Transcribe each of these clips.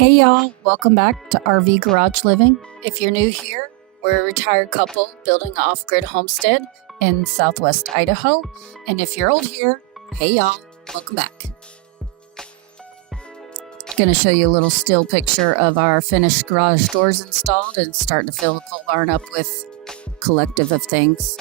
Hey y'all, welcome back to RV Garage Living. If you're new here, we're a retired couple building an off-grid homestead in southwest Idaho. And if you're old here, hey y'all, welcome back. Gonna show you a little still picture of our finished garage doors installed and starting to fill the pole barn up with a collective of things.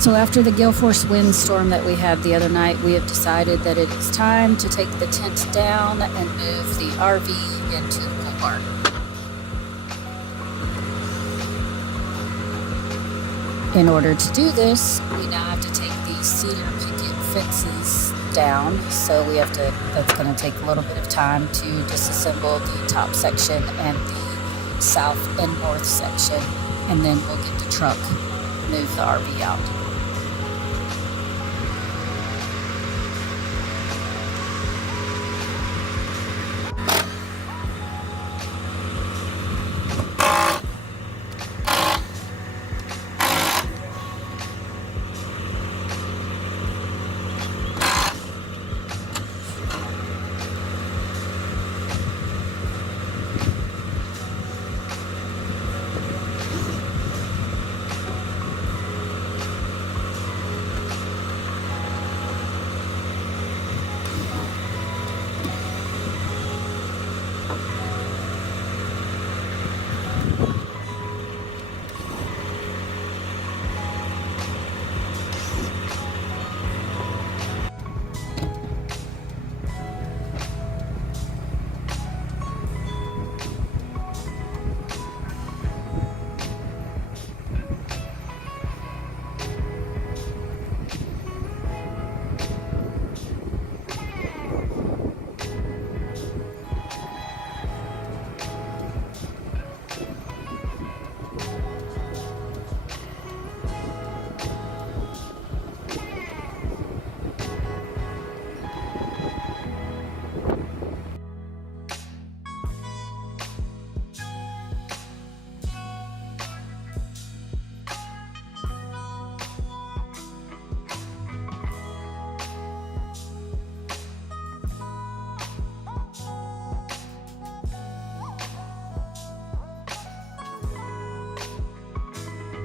So after the gale force windstorm that we had the other night, we have decided that it is time to take the tent down and move the RV into the pole barn. In order to do this, we now have to take these cedar picket fences down. So that's going to take a little bit of time to disassemble the top section and the south and north section. And then we'll get the truck, move the RV out.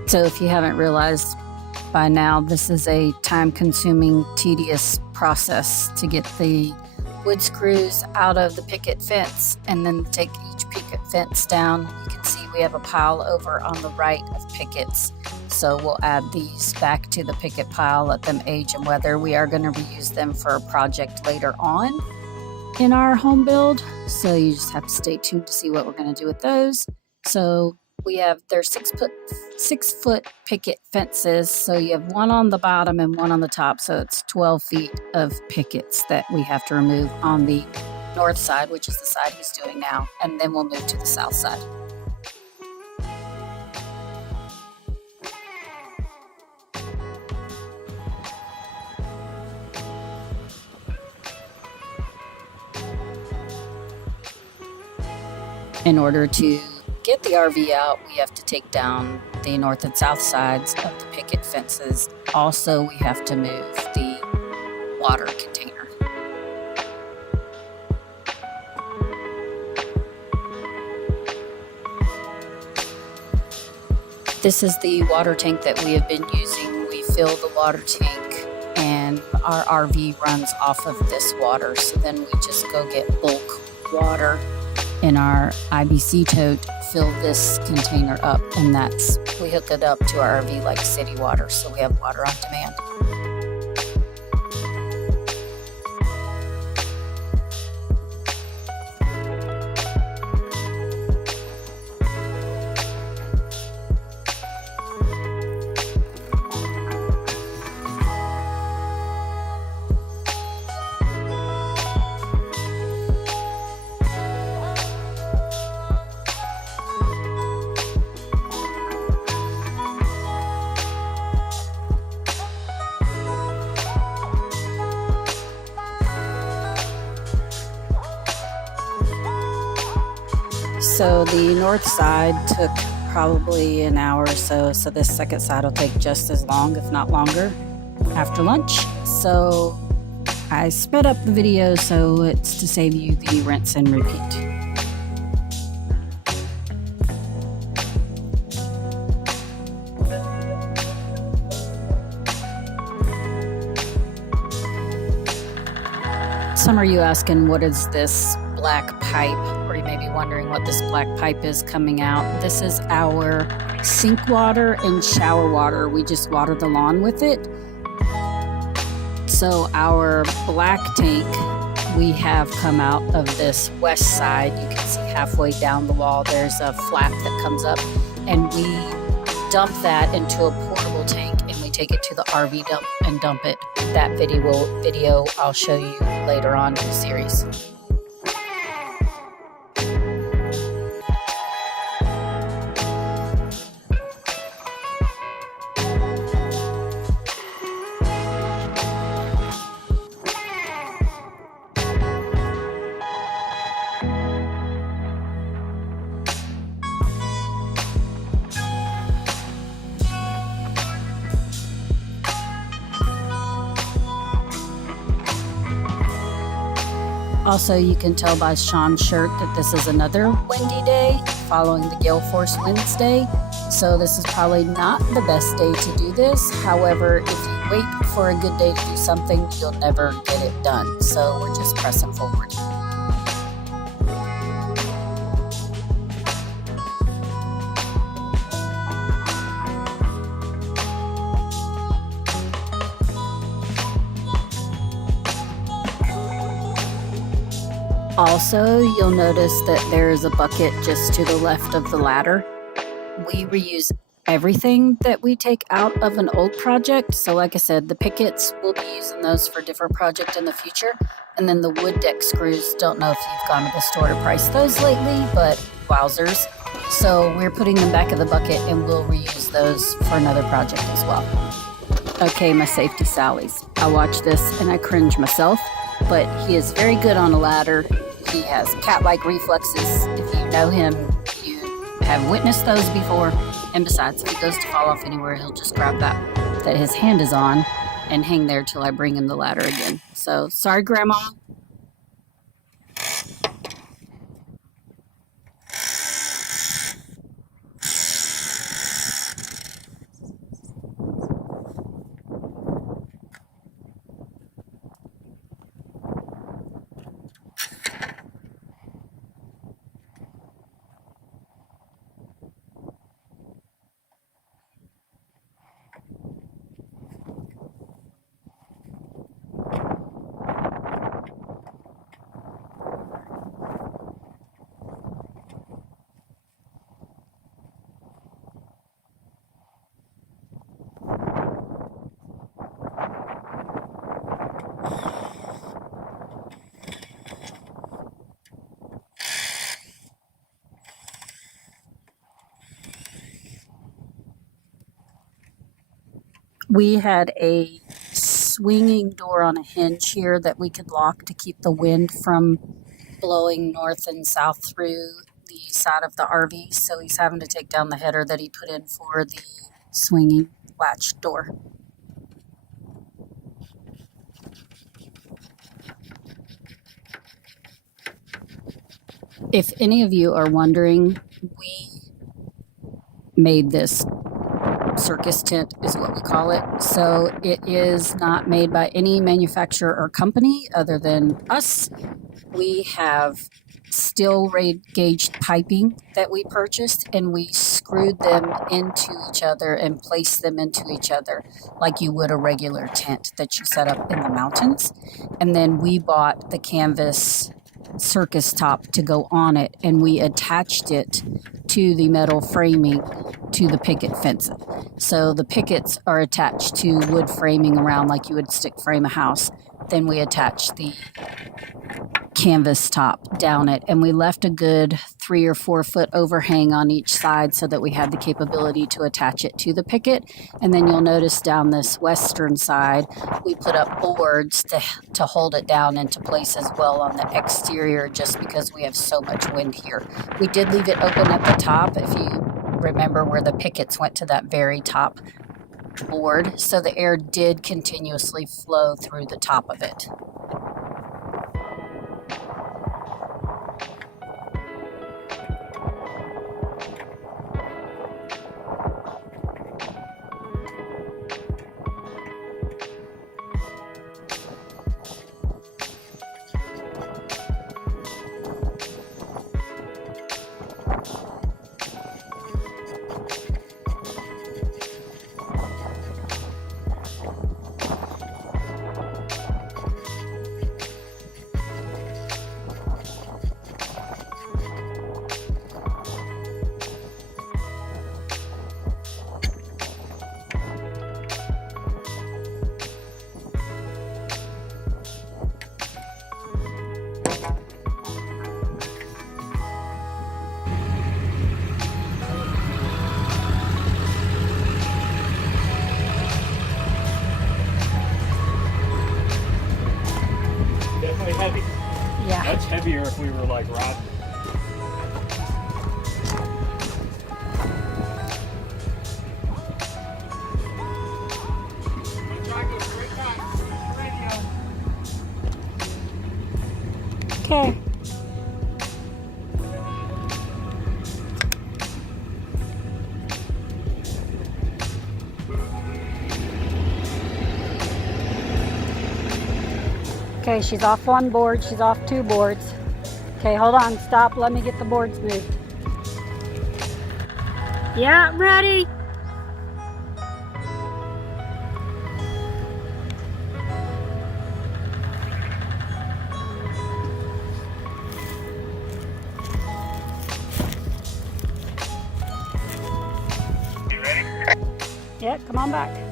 So if you haven't realized by now, this is a time-consuming, tedious process to get the wood screws out of the picket fence and then take each picket fence down. You can see we have a pile over on the right of pickets. So we'll add these back to the picket pile, let them age and weather. We are going to reuse them for a project later on in our home build. So you just have to stay tuned to see what we're going to do with those. So they're 6 foot picket fences. So you have one on the bottom and one on the top. So it's 12 feet of pickets that we have to remove on the north side, which is the side he's doing now. And then we'll move to the south side. In order to get the RV out, we have to take down the north and south sides of the picket fences. Also, we have to move the water container. This is the water tank that we have been using. We fill the water tank and our RV runs off of this water. So then we just go get bulk water in our IBC tote, fill this container up, and we hook it up to our RV like city water, so we have water on demand. So the north side took probably an hour or so. So this second side will take just as long, if not longer, after lunch. So I sped up the video so it's to save you the rinse and repeat. Some are you asking, what is this black pipe? Or you may be wondering what this black pipe is coming out. This is our sink water and shower water. We just water the lawn with it. So our black tank we have come out of this west side. You can see halfway down the wall there's a flap that comes up, and we dump that into a portable tank and we take it to the RV dump and dump it. That video I'll show you later on in the series. Also, you can tell by Sean's shirt that this is another windy day following the gale force winds day. So this is probably not the best day to do this. However, if you wait for a good day to do something, you'll never get it done. So we're just pressing forward. Also, you'll notice that there is a bucket just to the left of the ladder. We reuse everything that we take out of an old project. So like I said, the pickets, we'll be using those for different projects in the future. And then the wood deck screws, don't know if you've gone to the store to price those lately, but wowzers. So we're putting them back in the bucket and we'll reuse those for another project as well. Okay, my safety Sallies. I watch this and I cringe myself, but he is very good on a ladder. He has cat-like reflexes. If you know him, you have witnessed those before. And besides, if he goes to fall off anywhere, he'll just grab that his hand is on and hang there till I bring him the ladder again. So, sorry, Grandma. We had a swinging door on a hinge here that we could lock to keep the wind from blowing north and south through the side of the RV. So he's having to take down the header that he put in for the swinging latch door. If any of you are wondering, we made this circus tent is what we call it. So it is not made by any manufacturer or company other than us. We have steel gauged piping that we purchased, and we screwed them into each other and placed them into each other like you would a regular tent that you set up in the mountains. And then we bought the canvas circus top to go on it, and we attached it to the metal framing to the picket fence. So the pickets are attached to wood framing around like you would stick frame a house. Then we attach the canvas top down it, and we left a good 3 or 4 foot overhang on each side so that we had the capability to attach it to the picket. And then you'll notice down this western side we put up boards to hold it down into place as well on the exterior, just because we have so much wind here. We did leave it open at the top. If you remember where the pickets went to that very top board. So the air did continuously flow through the top of it. Heavy. Yeah. That's heavier if we were like riding. Okay. Okay, she's off one board, she's off two boards. Okay, hold on, stop, let me get the boards moved. Yeah, I'm ready. You ready? Yeah, come on back.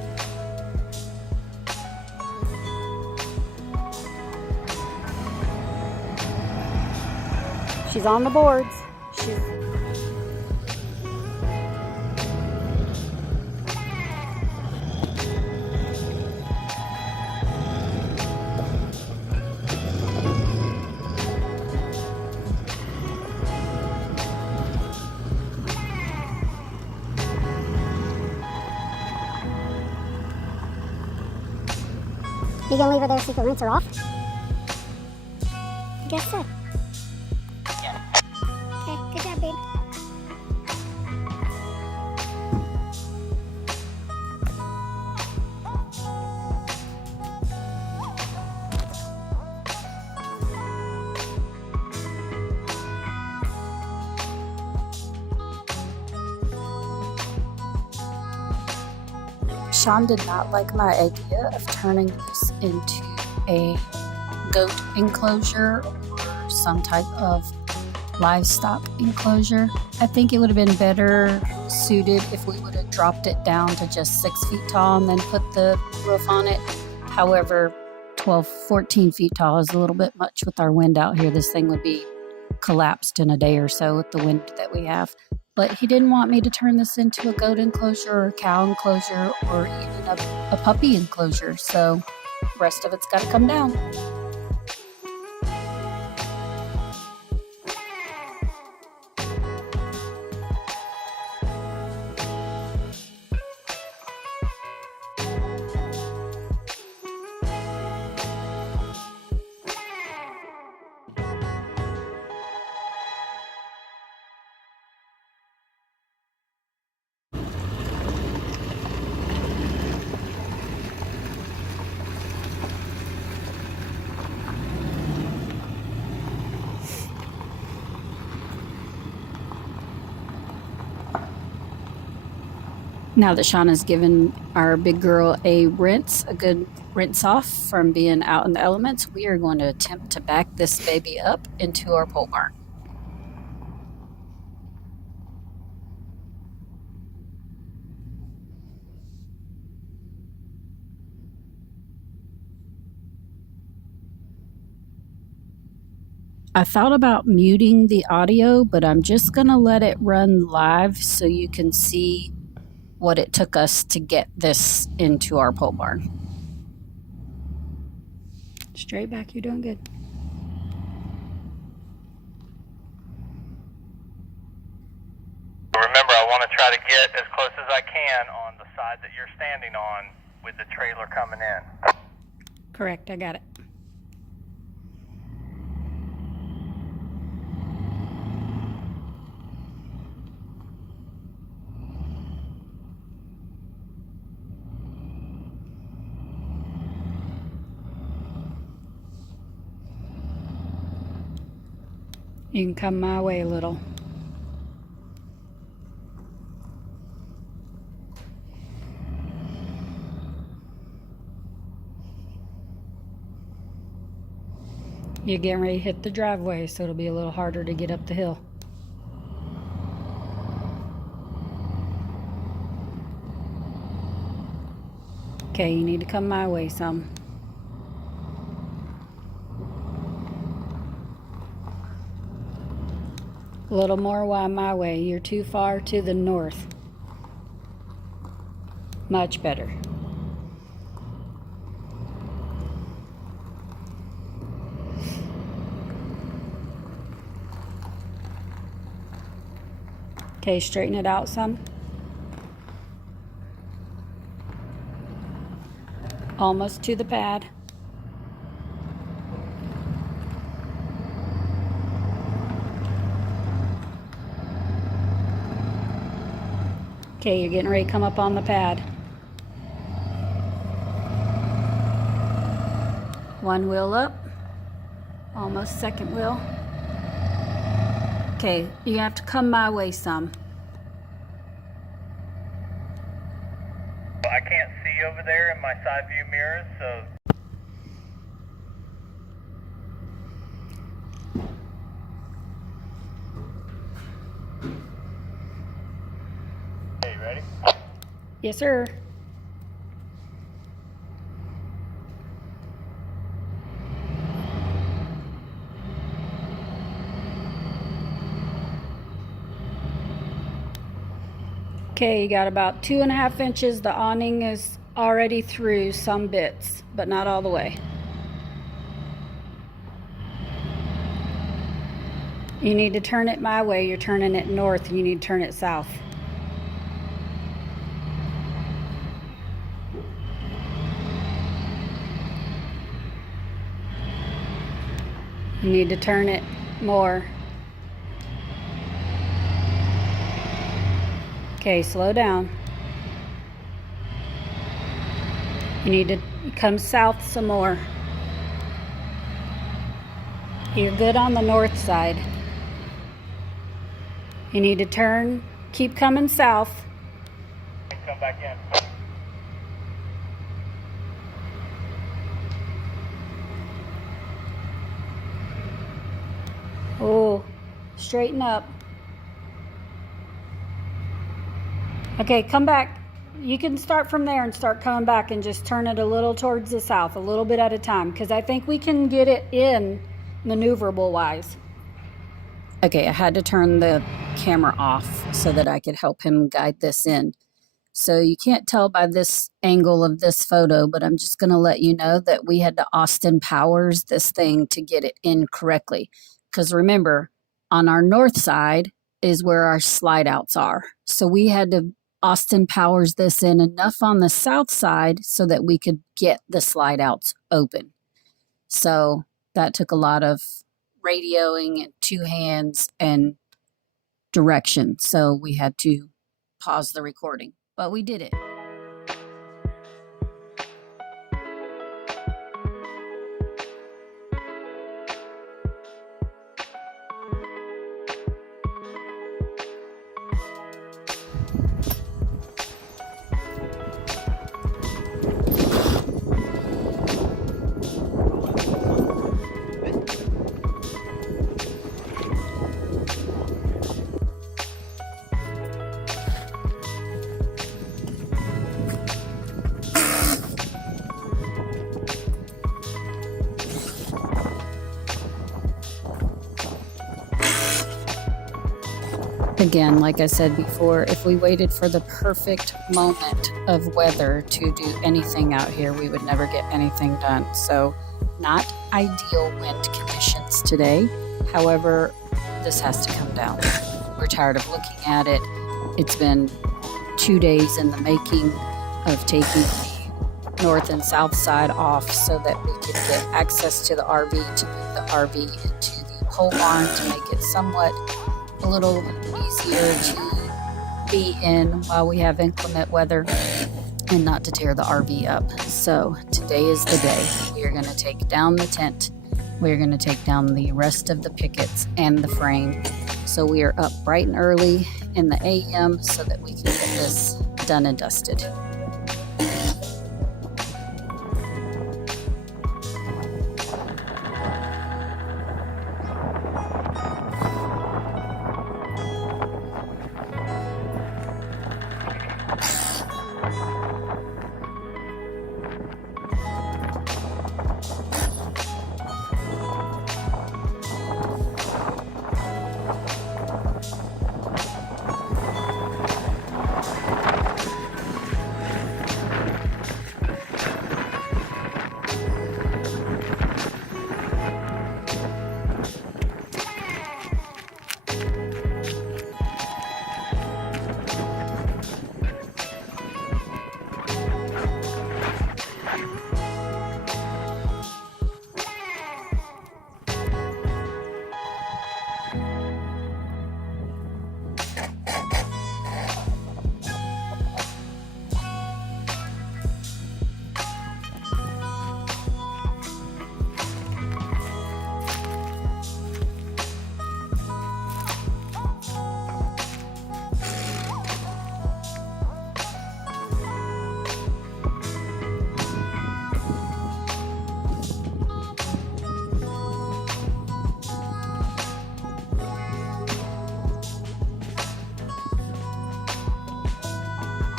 She's on the boards. She's... You gonna leave her there so you can rinse her off? I guess so. Okay, good job, babe. Sean did not like my idea of turning this into a goat enclosure or some type of livestock enclosure. I think it would have been better suited if we would have dropped it down to just 6 feet tall and then put the roof on it. However, 14 feet tall is a little bit much with our wind out here. This thing would be collapsed in a day or so with the wind that we have. But he didn't want me to turn this into a goat enclosure or a cow enclosure or even a puppy enclosure. So the rest of it's got to come down. Now that Sean has given our big girl a good rinse off from being out in the elements, we are going to attempt to back this baby up into our pole barn. I thought about muting the audio, but I'm just going to let it run live so you can see what it took us to get this into our pole barn. Straight back, you're doing good. Remember, I want to try get as close as I can on the side that you're standing on with the trailer coming in. Correct, I got it. You can come my way a little. You're getting ready to hit the driveway, so it'll be a little harder to get up the hill. Okay, you need to come my way some. A little more my way. You're too far to the north. Much better. Okay, straighten it out some. Almost to the pad. Okay, you're getting ready to come up on the pad. One wheel up. Almost second wheel. Okay, you have to come my way some. I can't see over there in my side view mirrors, so... Okay, you ready? Yes, sir. Okay, you got about 2.5 inches. The awning is already through some bits, but not all the way. You need to turn it my way. You're turning it north. You need to turn it south. You need to turn it more. Okay, slow down. You need to come south some more. You're good on the north side. You need to turn, keep coming south. Come back in. Oh, straighten up. Okay, come back. You can start from there and start coming back and just turn it a little towards the south, a little bit at a time, because I think we can get it in maneuverable wise. Okay, I had to turn the camera off so that I could help him guide this in. So you can't tell by this angle of this photo, but I'm just going to let you know that we had to Austin Powers this thing to get it in correctly. Because remember, on our north side is where our slide outs are. So we had to Austin Powers this in enough on the south side so that we could get the slide outs open. So that took a lot of radioing and two hands and direction. So we had to pause the recording, but we did it. Again, like I said before, if we waited for the perfect moment of weather to do anything out here, we would never get anything done. So, not ideal wind conditions today. However, this has to come down. We're tired of looking at it. It's been 2 days in the making of taking the north and south side off so that we could get access to the RV, to move the RV into the pole barn to make it somewhat a little easier to be in while we have inclement weather and not to tear the RV up. So today is the day. We are going to take down the tent. We're going to take down the rest of the pickets and the frame. So we are up bright and early in the AM so that we can get this done and dusted.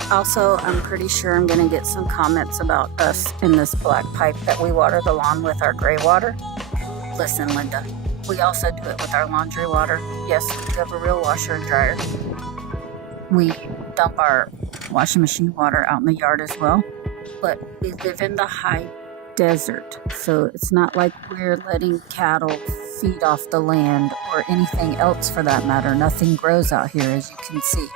Also, I'm pretty sure I'm going to get some comments about us in this black pipe that we water the lawn with our gray water. Listen, Linda, we also do it with our laundry water. Yes, we have a real washer and dryer. We dump our washing machine water out in the yard as well. But we live in the high desert, so it's not like we're letting cattle feed off the land or anything else for that matter. Nothing grows out here, as you can see,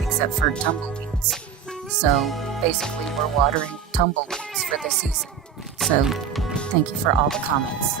except for tumbleweeds. So basically we're watering tumbleweeds for the season. So thank you for all the comments.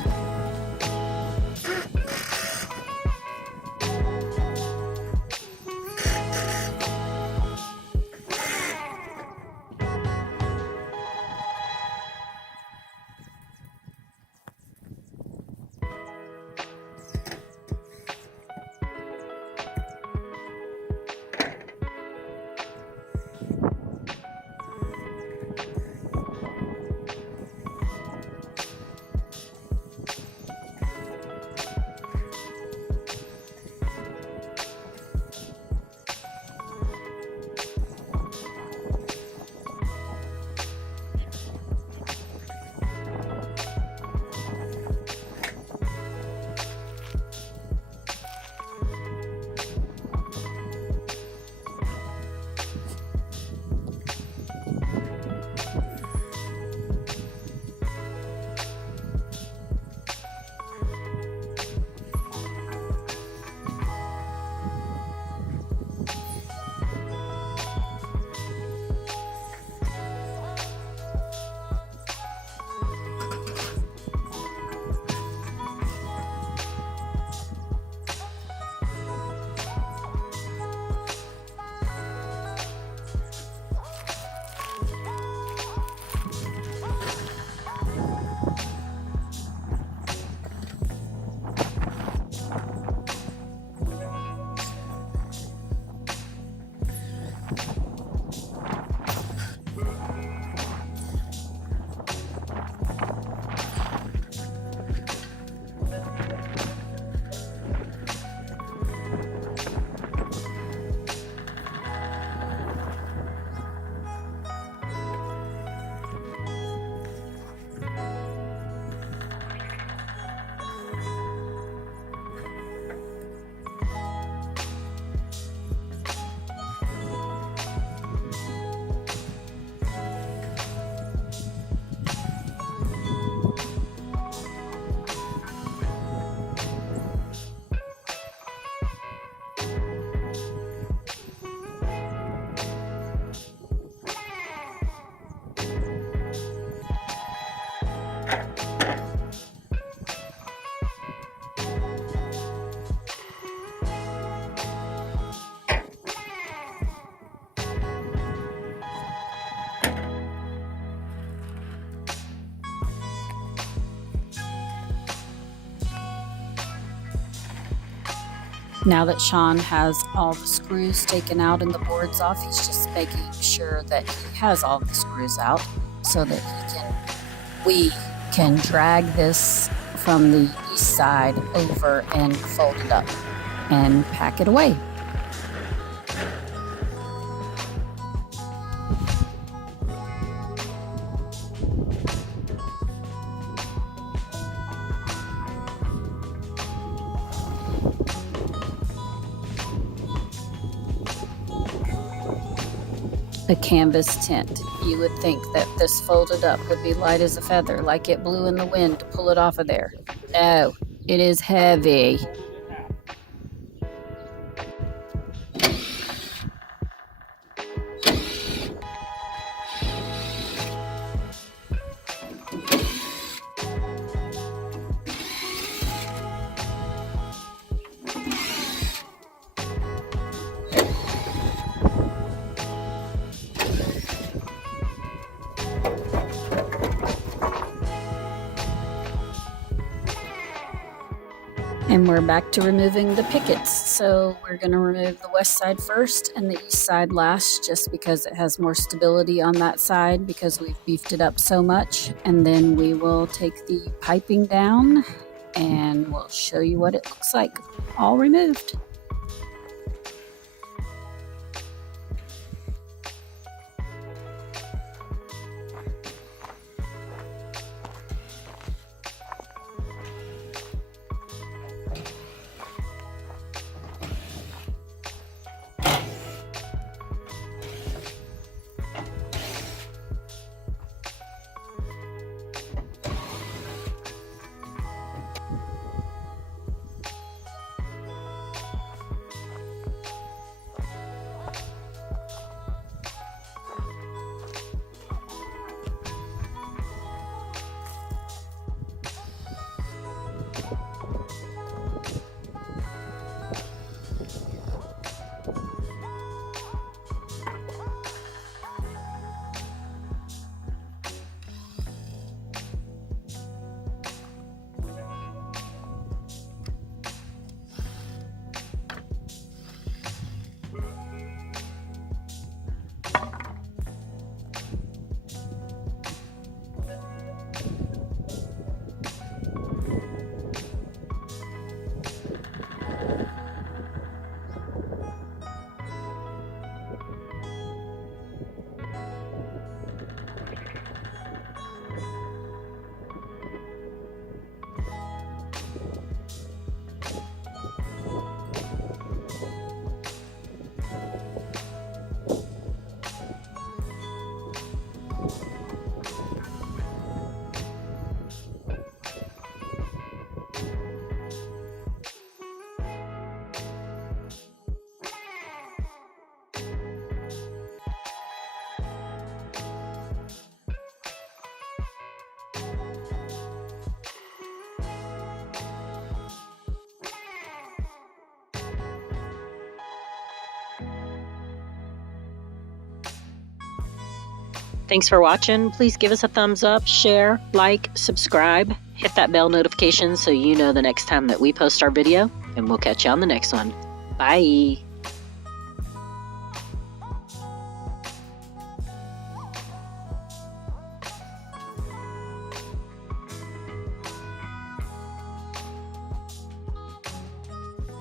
Now that Sean has all the screws taken out and the boards off, he's just making sure that he has all the screws out so that we can drag this from the east side over and fold it up and pack it away. A canvas tent. You would think that this folded up would be light as a feather, like it blew in the wind to pull it off of there. No, it is heavy. And we're back to removing the pickets. So we're going to remove the west side first and the east side last, just because it has more stability on that side because we've beefed it up so much. And then we will take the piping down and we'll show you what it looks like all removed. Thanks for watching. Please give us a thumbs up, share, like, subscribe, hit that bell notification so you know the next time that we post our video, and we'll catch you on the next one. Bye.